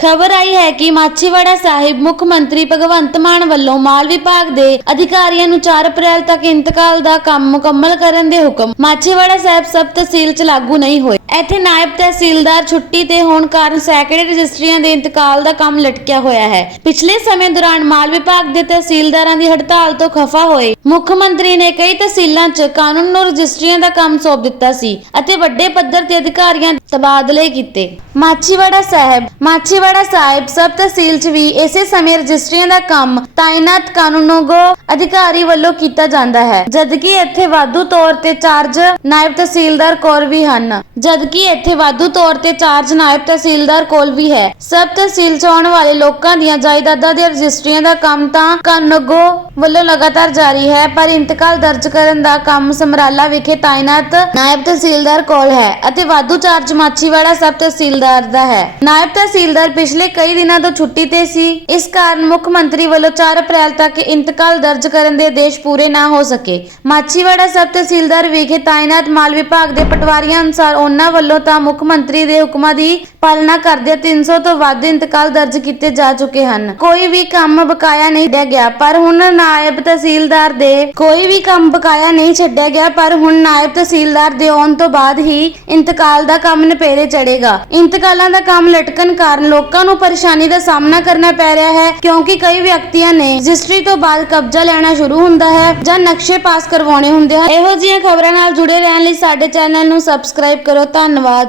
ਖਬਰ ਆਈ ਹੈ ਕਿ ਮਾਛੀਵਾੜਾ ਸਾਹਿਬ ਮੁੱਖ ਮੰਤਰੀ ਭਗਵੰਤ ਮਾਨ ਵੱਲੋਂ ਮਾਲ ਵਿਭਾਗ ਦੇ ਅਧਿਕਾਰੀਆਂ ਨੂੰ 4 ਅਪ੍ਰੈਲ ਤੱਕ ਇੰਤਕਾਲ ਦਾ ਕੰਮ ਮੁਕੰਮਲ ਕਰਨ ਦੇ ਹੁਕਮ ਮਾਛੀਵਾੜਾ ਸਾਹਿਬ ਸਬ ਤਹਿਸੀਲ 'ਚ ਲਾਗੂ ਨਹੀਂ ਹੋਏ। ਇੱਥੇ ਨਾਇਬ ਤਹਿਸੀਲਦਾਰ ਛੁੱਟੀ ਤੇ ਹੋਣ ਕਾਰਨ ਸੈਕੜੇ ਰਜਿਸਟਰੀਆਂ ਦੇ ਇੰਤਕਾਲ ਦਾ ਕੰਮ ਲਟਕਿਆ ਹੋਇਆ ਹੈ। ਪਿਛਲੇ ਸਮੇਂ ਦੌਰਾਨ ਮਾਲ ਵਿਭਾਗ ਦੇ ਤਹਿਸੀਲਦਾਰਾਂ ਦੀ ਹੜਤਾਲ ਤੋਂ ਖਫਾ ਹੋਏ। ਮੁੱਖ ਮੰਤਰੀ ਨੇ ਕਈ ਤਹਿਸੀਲਾਂ 'ਚ ਕਾਨੂੰਨ ਨੂੰ ਰਜਿਸਟਰੀਆਂ ਦਾ ਕੰਮ ਸੌਂਪ ਦਿੱਤਾ ਸੀ ਅਤੇ ਵੱਡੇ ਪੱਧਰ ਤੇ ਅਧਿਕਾਰੀਆਂ ਤਬਾਦਲੇ ਕੀਤੇ। ਮਾਛੀਵਾੜਾ ਸਾਹਿਬ ਮਾਛੀਵਾੜਾ ਸਾਹਿਬ ਸਬ ਤਹਿਸੀਲ 'ਚ ਵੀ ਇਸੇ ਸਮੇਂ ਰਜਿਸਟਰੀਆਂ ਦਾ ਕੰਮ ਤਾਇਨਾਤ ਕਾਨੂੰਨਗੋ ਅਧਿਕਾਰੀ ਵੱਲੋਂ ਕੀਤਾ ਜਾਂਦਾ ਹੈ। ਜਦਕਿ ਇੱਥੇ ਵਾਧੂ ਤੌਰ ਤੇ ਚਾਰਜ ਨਾਇਬ ਤਹਿਸੀਲਦਾਰ ਕੌਰ ਵੀ ਹਨ। ਜਦਕਿ ਇੱਥੇ ਵਾਧੂ ਤੌਰ ਤੇ ਚਾਰਜ ਨਾਇਬ ਤਹਿਸੀਲਦਾਰ ਕੋਲ ਵੀ ਹੈ। ਸਬ ਤਹਿਸੀਲ 'ਚ ਆਉਣ ਵਾਲੇ ਲੋਕਾਂ ਦੀਆਂ ਜਾਇਦਾਦਾਂ ਦੀਆਂ ਰਜਿਸਟਰੀਆਂ ਦਾ ਕੰਮ ਤਾਂ ਕਾਨੂੰਗੋ ਵੱਲੋਂ ਲਗਾਤਾਰ ਜਾਰੀ ਹੈ, ਪਰ ਇੰਤਕਾਲ ਦਰਜ ਕਰਨ ਦਾ ਕੰਮ ਸਮਰਾਲਾ ਵਿਖੇ ਤਾਇਨਾਤ ਨਾਇਬ ਤਹਿਸੀਲਦਾਰ ਕੋਲ ਹੈ ਅਤੇ ਵਾਧੂ ਚਾਰਜ ਮਾਛੀਵਾੜਾ ਸਬ ਤਹਿਸੀਲਦਾਰ ਦਾ ਹੈ। ਨਾਇਬ ਤਹਿਸੀਲਦਾਰ ਪਿਛਲੇ ਕਈ ਦਿਨਾਂ ਤੋਂ ਛੁੱਟੀ ਤੇ ਸੀ। ਇਸ ਕਾਰਨ ਮੁੱਖ ਮੰਤਰੀ ਵੱਲੋਂ 4 ਅਪ੍ਰੈਲ ਤੱਕ ਇੰਤਕਾਲ ਦਰਜ ਕਰਨ ਦੇ ਆਦੇਸ਼ ਪੂਰੇ ਨਾ ਹੋ ਸਕੇ। ਮਾਛੀਵਾੜਾ ਸਬ ਤਹਿਸੀਲਦਾਰ ਵਿਖੇ ਤਾਇਨਾਤ ਮਾਲ ਵਿਭਾਗ ਦੇ ਪਟਵਾਰੀਆਂ ਅਨੁਸਾਰ ਉਹਨਾਂ ਵੱਲੋਂ ਤਾਂ ਮੁੱਖ ਮੰਤਰੀ ਦੇ ਹੁਕਮਾਂ ਦੀ ਪਾਲਣਾ ਕਰਦੇ 300 ਤੋਂ ਵੱਧ ਇੰਤਕਾਲ ਦਰਜ ਕੀਤੇ ਜਾ ਚੁੱਕੇ ਹਨ। ਕੋਈ ਵੀ ਕੰਮ ਬਕਾਇਆ ਨਹੀਂ ਛੱਡਿਆ ਗਿਆ, ਪਰ ਹੁਣ ਨਾਇਬ ਤਹਿਸੀਲਦਾਰ ਦੇ ਕੋਈ ਵੀ ਕੰਮ ਬਕਾਇਆ ਨਹੀਂ ਛੱਡਿਆ ਗਿਆ, ਪਰ ਹੁਣ ਨਾਇਬ ਤਹਿਸੀਲਦਾਰ ਦੇ ਆਉਣ ਤੋਂ ਬਾਅਦ ਹੀ ਇੰਤਕਾਲ ਦਾ ਕੰਮ ਨਿਪੇਰੇ ਚੜੇਗਾ ਇੰਤਕਾਲਾਂ ਦਾ ਕੰਮ ਲਟਕਣ ਕਾਰਨ ਲੋਕਾਂ ਨੂੰ ਪਰੇਸ਼ਾਨੀ ਦਾ ਸਾਹਮਣਾ ਕਰਨਾ ਪੈ ਰਿਹਾ ਹੈ, ਕਿਉਂਕਿ ਕਈ ਵਿਅਕਤੀਆਂ ਨੇ ਰਜਿਸਟਰੀ ਤੋਂ ਬਾਅਦ ਕਬਜ਼ਾ ਲੈਣਾ ਸ਼ੁਰੂ ਹੁੰਦਾ ਹੈ ਜਾਂ ਨਕਸ਼ੇ ਪਾਸ ਕਰਵਾਉਣੇ ਹੁੰਦੇ ਹਨ। ਇਹੋ ਜਿਹੀਆਂ ਖਬਰਾਂ ਨਾਲ ਜੁੜੇ ਰਹਿਣ ਲਈ ਸਾਡੇ ਚੈਨਲ ਨੂੰ ਸਬਸਕ੍ਰਾਈਬ ਕਰੋ ਧੰਨਵਾਦ।